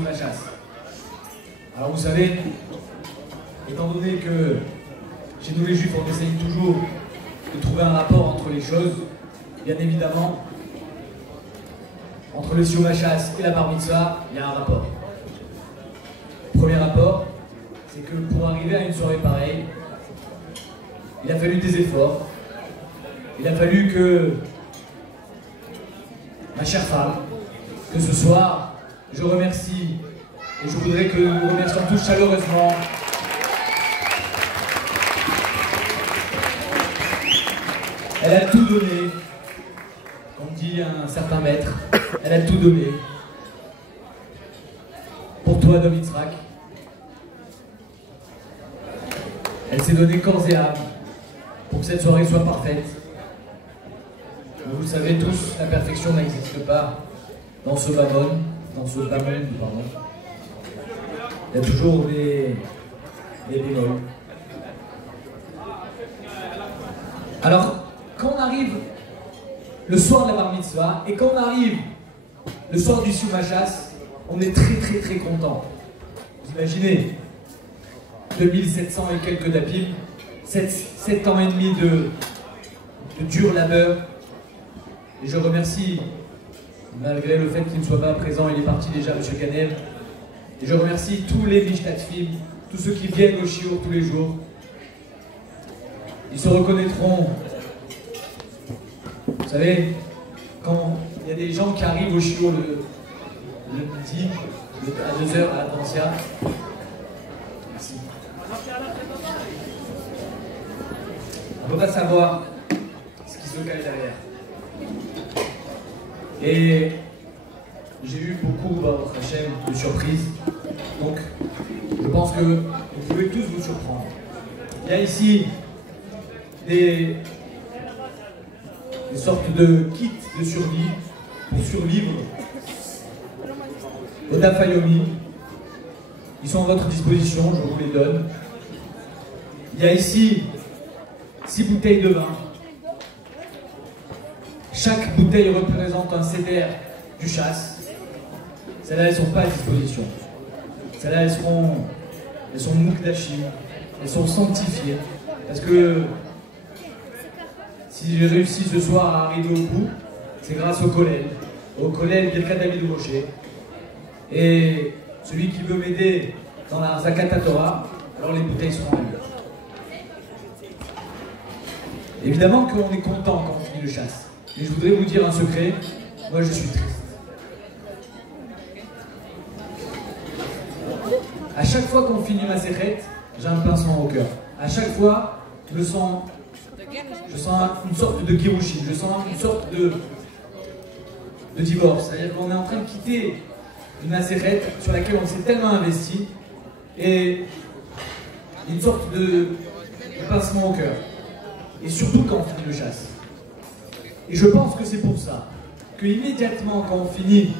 Sioum Hachas. Alors vous savez, étant donné que chez nous les Juifs, on essaye toujours de trouver un rapport entre les choses, bien évidemment, entre le Sioum Hachas et la Bar Mitzvah, il y a un rapport. Premier rapport, c'est que pour arriver à une soirée pareille, il a fallu des efforts. Il a fallu que ma chère femme, que ce soir, je remercie, et je voudrais que nous remercions tous chaleureusement elle a tout donné, comme dit un certain maître, elle a tout donné pour toi, Dov Yitzhak. Elle s'est donnée corps et âme pour que cette soirée soit parfaite. Vous le savez tous, la perfection n'existe pas dans ce bas monde, pardon. Il y a toujours des bémols. Alors, quand on arrive le soir de la Bar Mitzvah et quand on arrive le soir du Sioum Hachas, on est très content. Vous imaginez 2700 et quelques dapim, 7 ans et demi de dur labeur. Et je remercie, malgré le fait qu'il ne soit pas présent, il est parti déjà, M. Ganev. Et je remercie tous les Mishtatfim, tous ceux qui viennent au Shiur tous les jours. Ils se reconnaîtront. Vous savez, quand il y a des gens qui arrivent au Shiur le midi, à 2h à la Dansia. Merci. On ne peut pas savoir ce qui se cache derrière. Et j'ai eu beaucoup, Hachem, de surprises. Donc, je pense que vous pouvez tous vous surprendre. Il y a ici des sortes de kits de survie pour survivre au Daf Yomi. Ils sont à votre disposition, je vous les donne. Il y a ici 6 bouteilles de vin. Chaque bouteille représente un seder du chasse. Celles-là, elles ne sont pas à disposition. Celles-là, elles sont mukdashim. Elles sont sanctifiées. Parce que si j'ai réussi ce soir à arriver au bout, c'est grâce au Kollel Birkat David Moshe. Et celui qui veut m'aider dans la Zakat Torah, alors les bouteilles seront à lui. Évidemment qu'on est content quand on finit le chasse. Mais je voudrais vous dire un secret, moi je suis triste. À chaque fois qu'on finit ma séchette, j'ai un pincement au cœur. À chaque fois, je sens une sorte de kirushin, je sens une sorte de divorce. C'est-à-dire qu'on est en train de quitter une macérette sur laquelle on s'est tellement investi et une sorte de pincement au cœur. Et surtout quand on finit le chasse. Et je pense que c'est pour ça que immédiatement quand on finit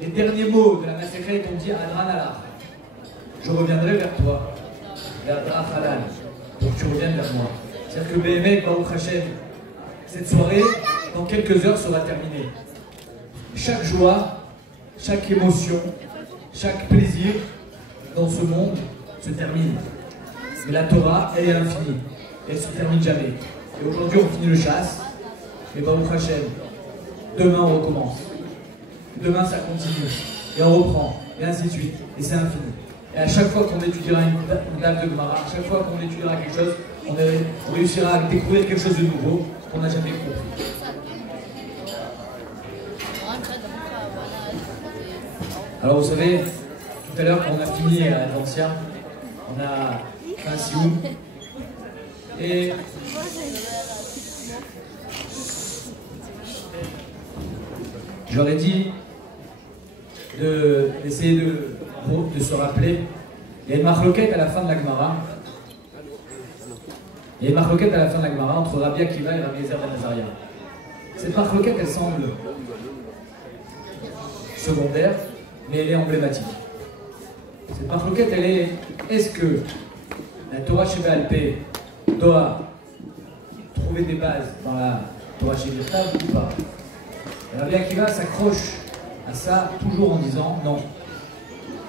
les derniers mots de la macérette, on dit Adran Allah. Je reviendrai vers toi, vers Drach Halal, donc tu reviens vers moi. C'est-à-dire que Béhémet, Baruch Hashem, cette soirée, dans quelques heures, sera terminée. Chaque joie, chaque émotion, chaque plaisir dans ce monde se termine. Mais la Torah, elle est infinie. Elle ne se termine jamais. Et aujourd'hui, on finit le chasse. Et Baruch Hashem, demain, on recommence. Demain, ça continue. Et on reprend. Et ainsi de suite. Et c'est infini. Et à chaque fois qu'on étudiera une date de Gemara, à chaque fois qu'on étudiera quelque chose, on réussira à découvrir quelque chose de nouveau qu'on n'a jamais compris. Alors vous savez, tout à l'heure quand on a fini à l'Ancien, on a fait un sioum et j'aurais dit d'essayer de se rappeler. Il y a une marloquette à la fin de la Gemara. Il y a une marloquette à la fin de la Gemara entre Rabbi Akiva et Rabbi Ezer ben Azaria. Cette marloquette, elle semble secondaire, mais elle est emblématique. Cette marloquette, elle est: est-ce que la Torah Sheba'al Peh doit trouver des bases dans la Torah Sheba'al ou pas? Et Rabbi Akiva s'accroche à ça toujours en disant non.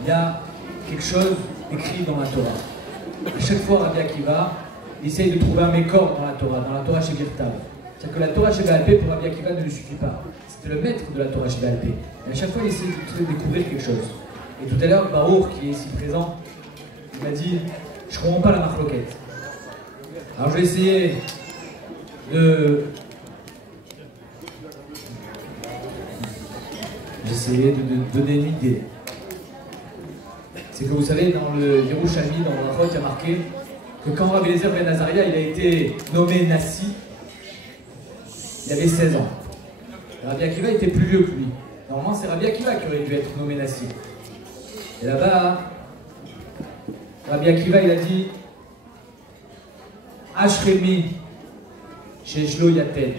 il y a quelque chose écrit dans la Torah. À chaque fois, Rabbi Akiva, il essaye de trouver un mécor dans la Torah chez Birtav. C'est-à-dire que la Torah chez Baal Pé, pour Rabbi Akiva, ne lui suffit pas. C'était le maître de la Torah chez Baal Pé. Et à chaque fois, il essaie de découvrir quelque chose. Et tout à l'heure, Baruch, qui est ici présent, il m'a dit, je ne comprends pas la marloquette. Alors je vais essayer de... J'essayais de donner une idée. C'est que vous savez, dans le Yerushalmi, dans le Rachot, il y a marqué que quand Rabbi Eliezer ben Azaria il a été nommé Nassi, il avait 16 ans. Rabbi Akiva était plus vieux que lui. Normalement, c'est Rabbi Akiva qui aurait dû être nommé Nassi. Et là-bas, Rabbi Akiva, il a dit Ashremi, Sheshlo Yated.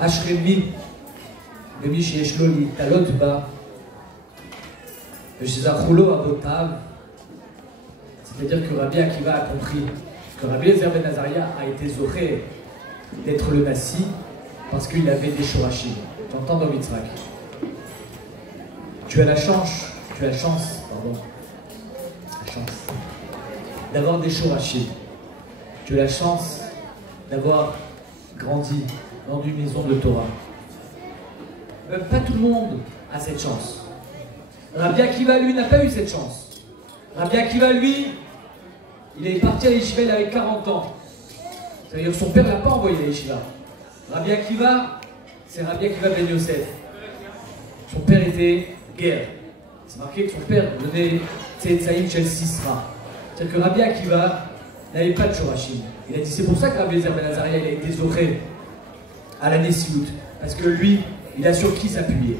Ashremi, Demi Sheshlo Litalot Ba. C'est-à-dire que Rabbi Akiva a compris que Rabbi Eliezer ben Azaria a été zoché d'être le Nassi parce qu'il avait des shorashim. Tu entends dans Mitzrak. Tu as la chance d'avoir des shorashim. Tu as la chance d'avoir grandi dans une maison de Torah. Pas tout le monde a cette chance. Rabbi Akiva, lui, n'a pas eu cette chance. Rabbi Akiva, lui, il est parti à l'Yeshiva, il avait 40 ans. C'est-à-dire que son père ne l'a pas envoyé à l'Yeshiva. Rabbi Akiva, c'est Rabbi Akiva ben Yosef. Son père était guerre. C'est marqué que son père venait Tzetzaïm Shel Sisra. C'est-à-dire que Rabbi Akiva n'avait pas de Shorashim. Il a dit, c'est pour ça que Rabbi Eliezer ben Azaria, il a été zoché à la Nessiout. Parce que lui, il a sur qui s'appuyer.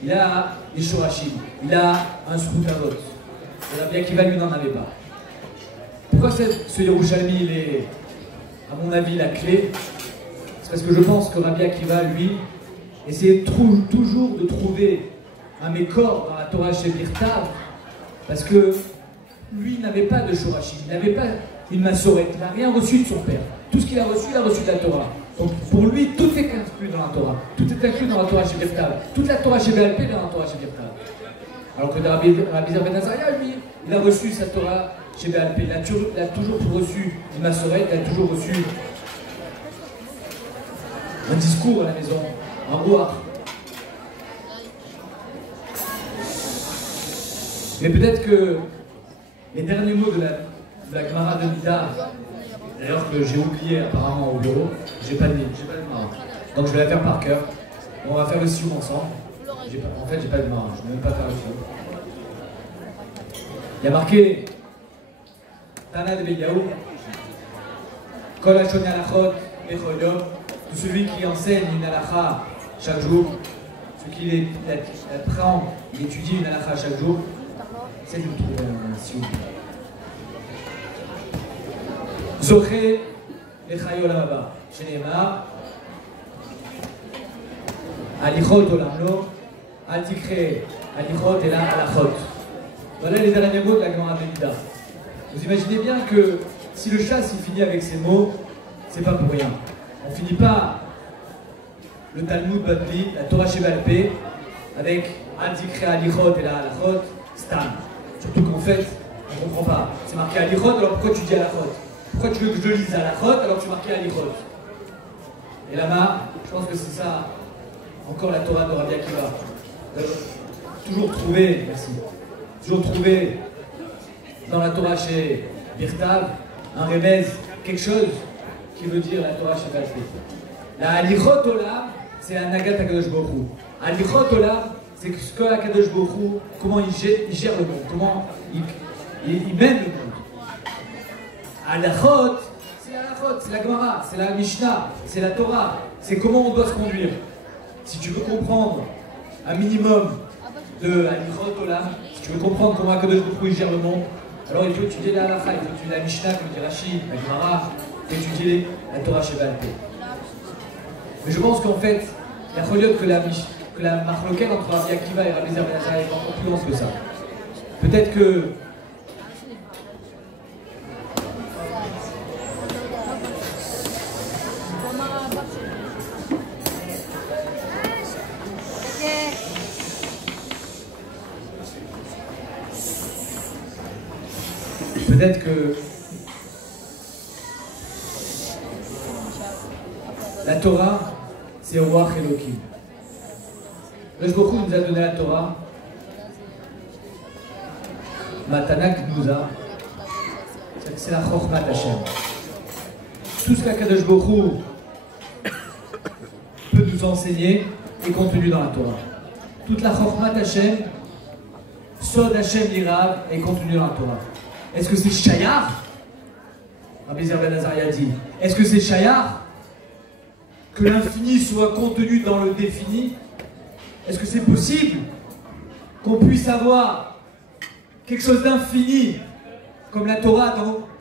Il a des shorashim, il a un sroutavot. Et Rabbi Akiva, lui, n'en avait pas. Pourquoi ce Yerushalmi, il est, à mon avis, la clé? C'est parce que je pense que Rabbi Akiva, lui, essayait toujours de trouver un mécor dans la Torah chez Birtav, parce que lui n'avait pas de shorashim, il n'avait pas une massorette, il n'a rien reçu de son père. Tout ce qu'il a reçu de la Torah. Donc pour lui, tout est inclus dans la Torah. Tout est inclus dans la Torah chez Birtav. Toute la Torah chez Baal Pé dans la Torah chez Birtav. Alors que Rabbi Eliezer ben Azaria, lui, il a reçu sa Torah chez Baal Pé. Il a toujours reçu une massorette, il a toujours reçu un discours à la maison, un roi. Mais peut-être que les derniers mots de la Gemara de Mida, d'ailleurs que j'ai oublié apparemment au bureau, j'ai pas de Gemara. Donc je vais la faire par cœur. On va faire le sioum ensemble. En fait, j'ai pas de Gemara, je ne vais même pas faire le sioum. Il y a marqué Tana de Beyaou, Kol Hashon Halachot Bechol Yom, tout celui qui enseigne une halakha chaque jour, celui qui apprend, il étudie une halakha chaque jour, c'est de trouver un sioum. Zoché Lechayo Olam Haba, Sheneemar, Alichot Olam Lo, Al Tikre Alichot Ela Halachot. Voilà les derniers mots de la Gemara de Mida. Vous imaginez bien que si le chasse il finit avec ces mots, c'est pas pour rien. On finit pas le Talmud Babli, la Torah chez Baal Pé, avec Al Tikre Alichot Ela Halachot, Stam. Surtout qu'en fait, on ne comprend pas. C'est marqué Alichot, alors pourquoi tu dis Halachot? Pourquoi tu veux que je lise Halachot alors tu marquais Alichot? Et là-bas, je pense que c'est ça, encore la Torah de Rabbi Akiva. Toujours trouver, merci, toujours trouver dans la Torah chez Birtav un remez, quelque chose qui veut dire la Torah chez Baal Pé. La Alichot Olam, c'est la Nagat HaKadosh Baruch Hu. Alichot Olam, c'est ce que HaKadosh Baruch Hu, comment il gère le monde, comment il mène le monde. Halachot, c'est la Halachot, c'est la Gemara, c'est la Mishnah, c'est la Torah, c'est comment on doit se conduire. Si tu veux comprendre un minimum de Halachot Olam, si tu veux comprendre comment HaKadosh Baruch Hu gère le monde, alors il faut étudier la Halacha, il faut étudier la Mishnah, comme dit Rashi, la Gemara, il faut étudier la Torah chez Baal Pé. Mais je pense qu'en fait, il y a que la marloquette entre Rabbi Akiva et Rabbi Eliezer ben Azaria est encore plus dense que ça. Peut-être que peut-être que la Torah, c'est Ruach Elokim. Le Baruch Hu nous a donné la Torah, Matana Gnuza, c'est la Chochmat Hashem. Tout ce qu'Akadosh Baruch Hu peut nous enseigner est contenu dans la Torah. Toute la Chochmat Hashem, Sod Hashem Yirav, est contenu dans la Torah. Est-ce que c'est Shayar? Rabbi Zer Ben Azaria dit. Est-ce que c'est Shayar que l'infini soit contenu dans le défini? Est-ce que c'est possible qu'on puisse avoir quelque chose d'infini comme la Torah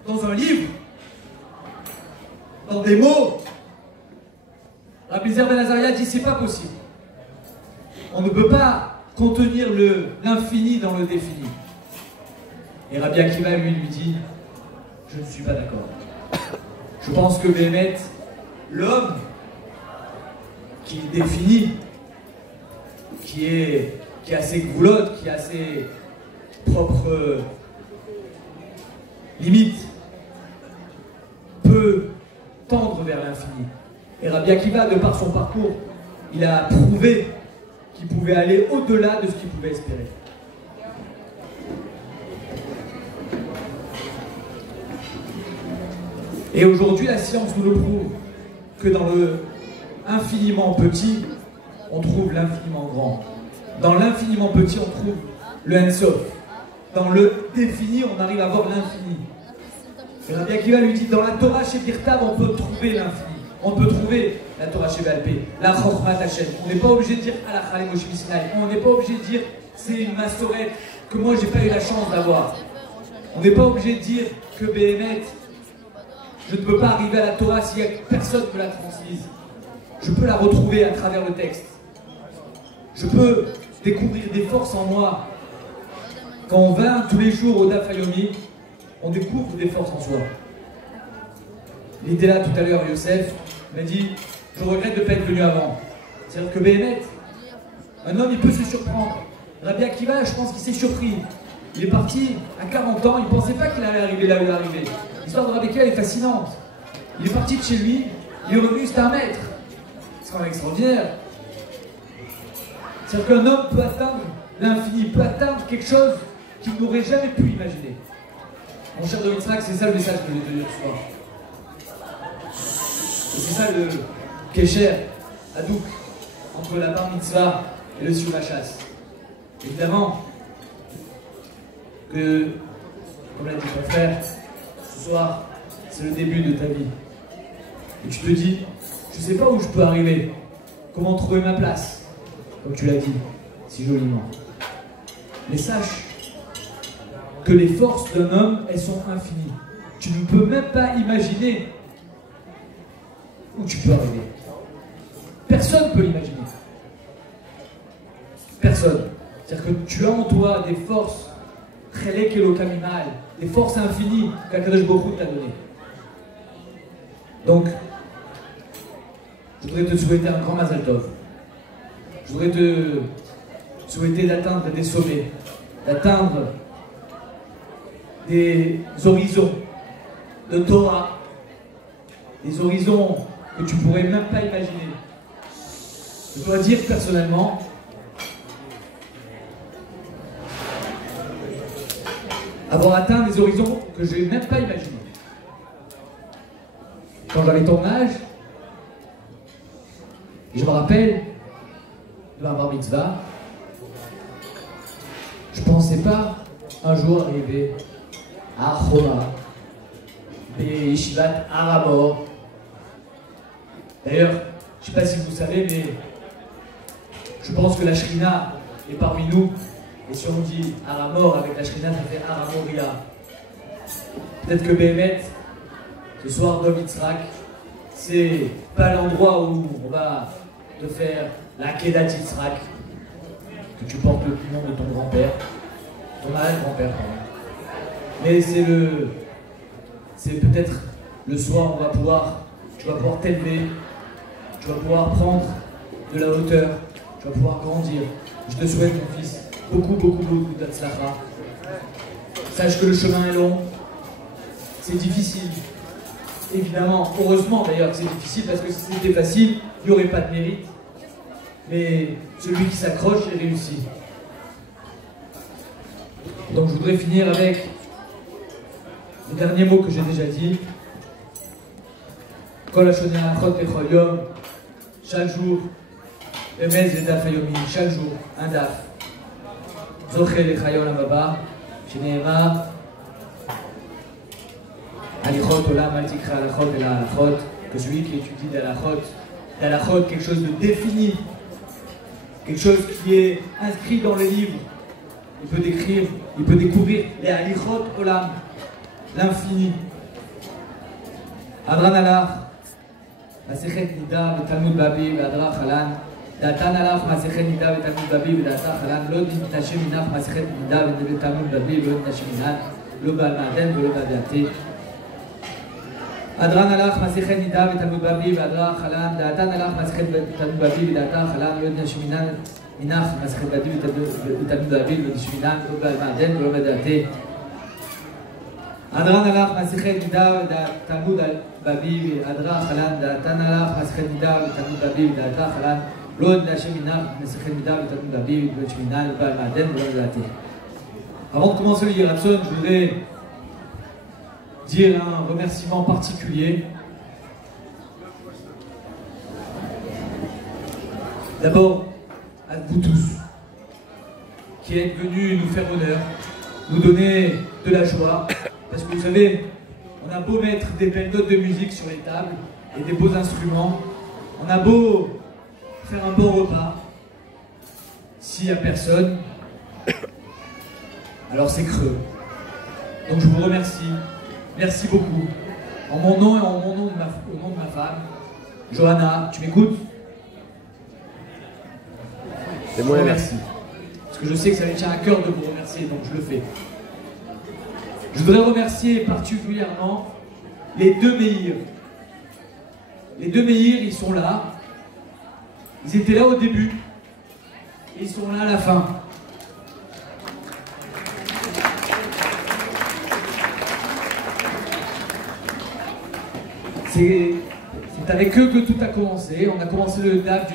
dans un livre, dans des mots? Rabbi Zer Ben Azaria dit c'est pas possible. On ne peut pas contenir l'infini dans le défini. Et Rabbi Akiva lui dit je ne suis pas d'accord. Je pense que Béhémet, l'homme qui définit, qui a ses goulottes, qui a ses propres limites, peut tendre vers l'infini. Et Rabbi Akiva, de par son parcours, il a prouvé qu'il pouvait aller au-delà de ce qu'il pouvait espérer. Et aujourd'hui, la science nous le prouve, que dans le infiniment petit, on trouve l'infiniment grand. Dans l'infiniment petit, on trouve le Ensof. Dans le défini, on arrive à voir l'infini. Et Rabbi Akiva lui dit, dans la Torah chez Birtav, on peut trouver l'infini. On peut trouver la Torah chez Balpé, la Chochmat Hashem. On n'est pas obligé de dire Halakha le Moshe Sinai. On n'est pas obligé de dire c'est une massorette que moi j'ai pas eu la chance d'avoir. On n'est pas obligé de dire que Béhémet, je ne peux pas arriver à la Torah s'il n'y a personne qui me la transmise. Je peux la retrouver à travers le texte. Je peux découvrir des forces en moi. Quand on va tous les jours au Daf Yomi, on découvre des forces en soi. Il était là tout à l'heure, Yosef m'a dit je regrette de ne pas être venu avant. C'est-à-dire que Béhémet, un homme il peut se surprendre. Rabbi Akiva, je pense qu'il s'est surpris. Il est parti à 40 ans, il ne pensait pas qu'il allait arriver là où il est arrivé. L'histoire de Rabbi Akiva est fascinante. Il est parti de chez lui, il est revenu, c'était un maître. C'est quand même extraordinaire. C'est-à-dire qu'un homme peut atteindre l'infini, peut atteindre quelque chose qu'il n'aurait jamais pu imaginer. Mon cher David Srak, c'est ça le message que je vais te dire ce soir. Et c'est ça le Kesher, Hadouk, entre la bar mitzvah et le Siyum HaShas. Évidemment que, comme l'a dit ton frère, ce soir, c'est le début de ta vie. Et tu te dis, je ne sais pas où je peux arriver, comment trouver ma place, comme tu l'as dit si joliment. Mais sache que les forces d'un homme, elles sont infinies. Tu ne peux même pas imaginer où tu peux arriver. Personne ne peut l'imaginer. Personne. C'est-à-dire que tu as en toi des forces, Chelek Elokamimal, des forces infinies qu'Akadosh Baruch Hu t'a données. Donc, je voudrais te souhaiter un grand Mazal Tov. Je voudrais te souhaiter d'atteindre des sommets, d'atteindre des horizons de Torah, des horizons que tu pourrais même pas imaginer. Je dois dire personnellement, avoir atteint des horizons que je n'ai même pas imaginés. Quand j'avais ton âge, je me rappelle de ma bar mitzvah, je ne pensais pas un jour arriver à Choma, des Yeshivat Aramor. D'ailleurs, je ne sais pas si vous savez, mais je pense que la Shrina est parmi nous. Et si on dit Aramor avec la Shrina, ça fait Aramoria. Peut-être que Béhémet, ce soir, Dom Yitzhak, c'est pas l'endroit où on va te faire la Kedat Yitzhak, que tu portes le nom de ton grand-père, ton arrière-grand-père, pardon. Mais c'est peut-être le soir où tu vas pouvoir t'élever, tu vas pouvoir prendre de la hauteur, tu vas pouvoir grandir. Je te souhaite, mon fils, beaucoup d'Atzlacha. Sache que le chemin est long, c'est difficile. Évidemment, heureusement d'ailleurs que c'est difficile, parce que si c'était facile, il n'y aurait pas de mérite. Mais celui qui s'accroche, il réussit. Donc je voudrais finir avec le dernier mot que j'ai déjà dit. Kol hashoneh achot bechol yom. Chaque jour, remez le daf hayomi. Chaque jour, un daf. Zoché lechayon hababa. Sheneemar. Alichot olam al tikra alachot ela alachot. Que celui qui étudie d'alachot, quelque chose de défini, quelque chose qui est inscrit dans le livre. Il peut décrire, il peut découvrir les alichot olam, l'infini. Adran alach, masechet nida v'talmud babi v'adra chalan. Datan alach masechet nida v'talmud babi v'adra chalan. Lo nitnashem minach masechet nida v'talmud babi v'lo nitnashem minach. Lo bal ma'aden v'lo ba'diati. Adran alach masechet nida v'talmud babi v'adra chalan. Datan alach masechet v'talmud babi v'adra chalan. Lo nitnashem minach. Minach, Masechet Badi, Talmud Babil, Shminan, Obal Ma'aden, Obal Date. Adran alach, Masechet Nida, Talmud Babil, Adra Chalan, Datan alach, Masechet Nida, Talmud Babil, Data Chalan, Lod Nashem Minach, Masechet Nida, Talmud Babil, Shminan, Obal Ma'aden, Obal Date. Avant de commencer le Yiratzon, je voudrais dire un remerciement particulier. D'abord, à vous tous qui êtes venus nous faire honneur, nous donner de la joie, parce que vous savez, on a beau mettre des belles notes de musique sur les tables et des beaux instruments, on a beau faire un bon repas, s'il n'y a personne, alors c'est creux. Donc je vous remercie, merci beaucoup, en mon nom et au nom de ma femme. Johanna, tu m'écoutes? Je vous remercie. Parce que je sais que ça me tient à cœur de vous remercier, donc je le fais. Je voudrais remercier particulièrement les deux meilleurs. Les deux meilleurs, ils sont là. Ils étaient là au début. Et ils sont là à la fin. C'est avec eux que tout a commencé. On a commencé le DAF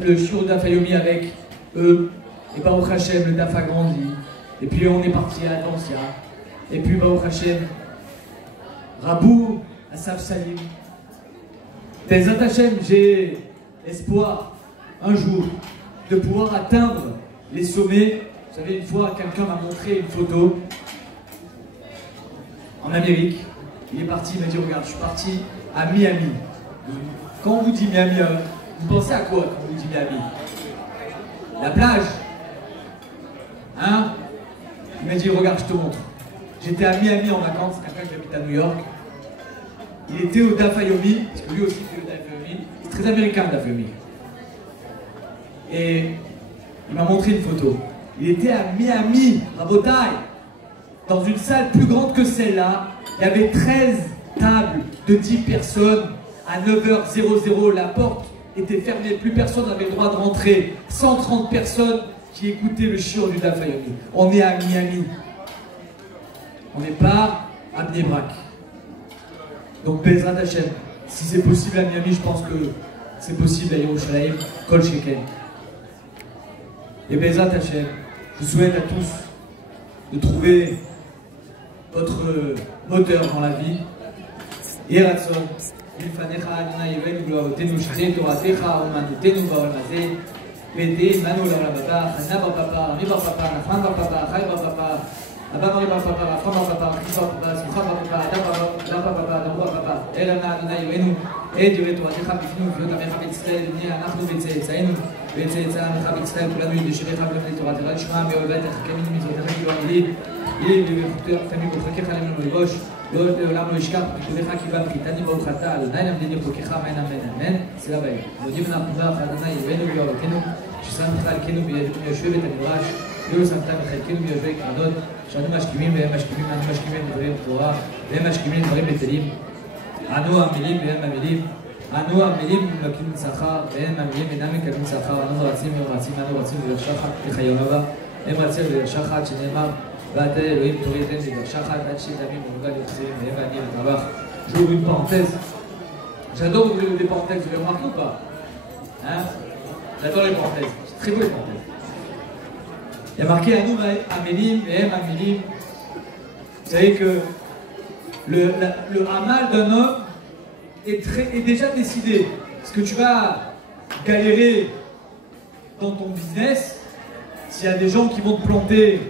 le shiur Daf Hayomi avec eux, et Baruch Hashem, le Daf a grandi, et puis on est parti à Dansia, et puis Baruch Hashem, Rabou, Asaf Salim. Bezat Hashem, j'ai espoir un jour de pouvoir atteindre les sommets. Vous savez, une fois quelqu'un m'a montré une photo en Amérique, il est parti, il m'a dit regarde, je suis parti à Miami. Quand on vous dit Miami, vous pensez à quoi quand on vous dit Miami? La plage. Hein? Il m'a dit, regarde, je te montre. J'étais à Miami en vacances, quelqu'un qui habite à New York. Il était au Daf Hayomi, parce que lui aussi fait le Daf Hayomi. C'est très américain le Daf Hayomi. Et il m'a montré une photo. Il était à Miami, à Botaï, dans une salle plus grande que celle-là. Il y avait 13 tables de 10 personnes. À 9h00, la porte était fermée, plus personne n'avait le droit de rentrer. 130 personnes qui écoutaient le shiur du Daf Hayomi. On est à Miami. On n'est pas à Bnei Brak. Donc Bezrat Hashem, si c'est possible à Miami, je pense que c'est possible à Yerushalayim, Kol Sheken. Et Bezrat Hashem, je vous souhaite à tous de trouver votre moteur dans la vie. Yeratzon. מלפניך אדוני הבאנו גאוותנו שכן תורתך אומנותנו בעולם הזה ותהי עמנו לעולם הבא חנה בר פפא, רמי בר פפא, נחמן בר פפא, חי בר פפא, אבא מרי בר פפא, רפא בר פפא, רכיס בר פפא, שמחה בר פפא, אדם בר פפא, דמו בר פפא. אל נא אדוני הבאנו את דברי תורתך בפנים וביות עמך בישראל בני אנחנו וצאצאינו וצאצאי עמך בישראל כולנו ידשריך ולמדי תורתך לשמוע מאוהביך כמיני מצוותיך כאילו עמלי יהי וברכך עלינו לבוש לעולם לא ישכח, בכתובך קיבל חיתני ברוך אתה, אדוני למדני חוקך, אמן אמן אמן. סלע בהם. מודים אנחנו בך, אדוני הבאנו ויואבתנו, ששמת חלקנו ביושבי בית המדרש, לא שמת בחלקנו ביושבי קרדות, שאנו משכימים והם משכימים, אנו משכימים דברים תורה, והם משכימים דברים בטלים. אנו עמלים והם עמלים, אנו עמלים ומקבלים שכר, והם עמלים אינם מקבלים שכר, אנו רצים ורצים, אנו רצים וירשחת כחיום הבא, הם רצים וירשחת, שנאמר J'ouvre une parenthèse. J'adore ouvrir des parenthèses, vous avez remarqué ou pas? Hein? J'adore les parenthèses, c'est très beau les parenthèses. Il y a marqué Anou Amélim et M Amélim. Vous savez que le amal d'un homme est déjà décidé. Parce que tu vas galérer dans ton business, s'il y a des gens qui vont te planter,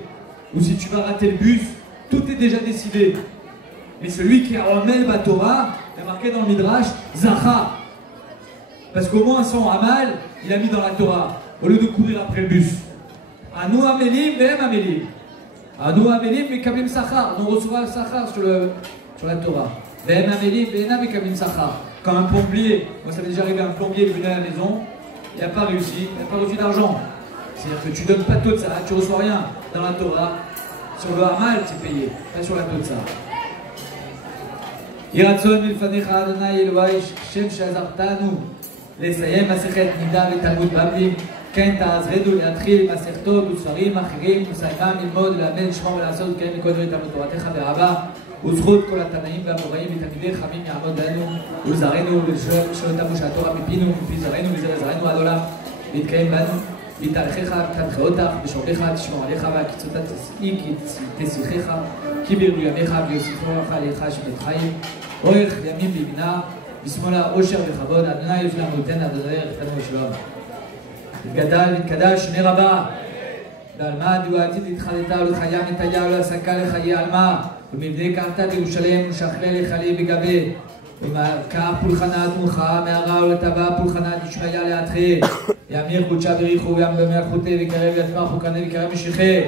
ou si tu vas rater le bus, tout est déjà décidé. Mais celui qui a remet la Torah, il y a marqué dans le Midrash, Zacha. Parce qu'au moins son amal, il a mis dans la Torah, au lieu de courir après le bus. Anou Amélim, Vehem Amélim. Anou Amélim, Mekablim Sachar. On recevra le Sachar sur la Torah. Vehem Amélim, Vehem Mekablim Sachar. Quand un plombier, moi ça m'est déjà arrivé, un plombier est venu à la maison, il n'a pas réussi, il n'a pas reçu d'argent. C'est-à-dire que tu donnes pas de ça, tu ne reçois rien dans la Torah. Sur le Hamal, tu es payé, pas sur la Totsa. Yiratzon milfanecha Adonai Elohai Shem Shazartanu לסיים מסכת נידה ותלמוד בבלי, כן תעזרנו להתחיל מסכתות וספרים אחרים וסיימם ללמוד וללמד לשמור ולעשות וכן מכל דברי תלמוד תורתך באהבה וזכות כל התנאים והאמוראים ותלמידי חכמים יעמוד לנו ולזרענו ולשלוטנו שהתורה מפינו ומפי זרענו וזרע זרענו עד עולם להתקיים בנו ויתהלכך ותנחה אותך ושומרך תשמור עליך והקיצותה תשיחך כי בירדו ימיך ויוסיפו לך עליך שמת חיים אורך ימים בימינה בשמאלה אושר וכבוד, אדוני לפני המותן, אדוני יחתנו ושלום. תתגדל ותקדש שמי רבה. ועלמה דואתית התחלתה ולחיה נטיה ולעסקה לחיי עלמה. ומבנה קרתה בירושלם ושכלה לחלי בגבי. ומעקה פולחנה תמוכה מערה ולטבע פולחנה תשמעיה לאתחי. ימיר קודשה בריחו ויאמר חוטא וקרב יתמח וקרנה וקרב משיחי.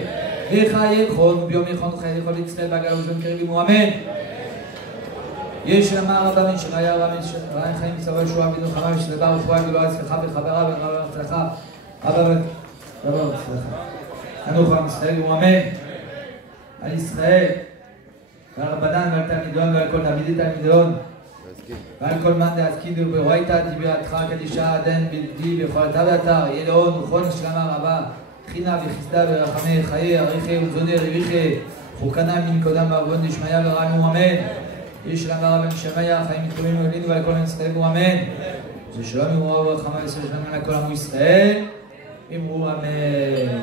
וחיי חון וביום יחון חיי יכול להצטל בעגל ובזמן קרב עמו אמן. יש למה רבה משריה רבי חיים מסביב שואה ונלחמה ושלווה ורפואה ולא הצלחה וחברה ורבה והצלחה רבה והצלחה. חנוך עם ישראל ואמן על ישראל ועל רבנן ועל תלמידון ועל כל תלמידי תלמידון ועל כל מאן דעסקין וברואיתא תביעתך קדישה עדן בלתי ויכולתה ואתר יהיה לאון וכל השלמה רבה חינה וחסדה ורחמי חיי אריכי ולזוני רביכי חוקנה מן קודם ועוון דשמיא ורענו אמן. יש למה רבי משמיה, חיים מתקומים ועלינו ועל כל עם ישראל אמרו אמן. זה שלום אמרו וברחמה ושלום על כל עמו ישראל אמרו אמן.